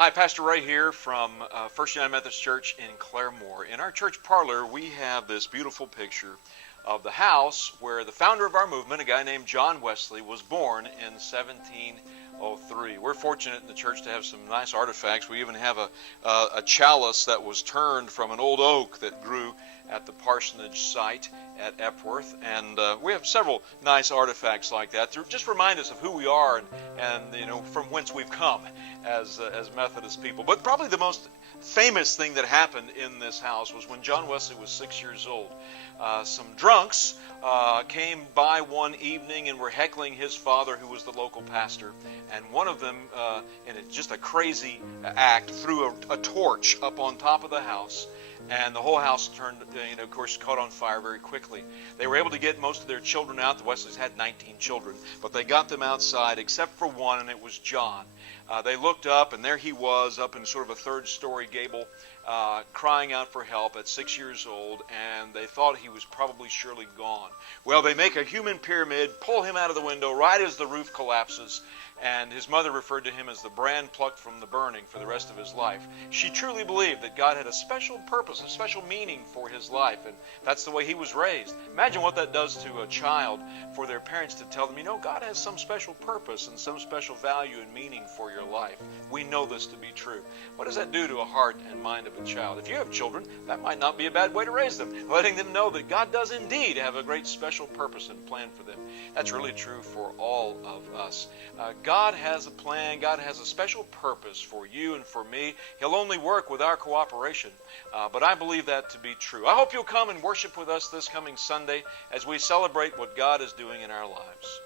Hi, Pastor Ray here from First United Methodist Church in Claremore. In our church parlor, we have this beautiful picture of the house where the founder of our movement, a guy named John Wesley, was born in 1703. We're fortunate in the church to have some nice artifacts. We even have a chalice that was turned from an old oak that grew at the parsonage site at Epworth, and we have several nice artifacts like that to just remind us of who we are and from whence we've come as Methodist people. But probably the most famous thing that happened in this house was when John Wesley was 6 years old. Some drunks came by one evening and were heckling his father, who was the local pastor, and one of them, in just a crazy act, threw a torch up on top of the house. And the whole house turned, of course, caught on fire very quickly. They were able to get most of their children out. The Wesleys had 19 children, but they got them outside except for one, and it was John. They looked up, and there he was up in sort of a third-story gable, crying out for help at 6 years old, and they thought he was probably surely gone. Well, they make a human pyramid, pull him out of the window right as the roof collapses, and his mother referred to him as the brand plucked from the burning for the rest of his life. She truly believed that God had a special purpose, a special meaning for his life, and that's the way he was raised. Imagine what that does to a child for their parents to tell them, God has some special purpose and some special value and meaning for your life. We know this to be true. What does that do to a heart and mind of a child? If you have children, that might not be a bad way to raise them, letting them know that God does indeed have a great special purpose and plan for them. That's really true for all of us. God has a plan. God has a special purpose for you and for me. He'll only work with our cooperation, but I believe that to be true. I hope you'll come and worship with us this coming Sunday as we celebrate what God is doing in our lives.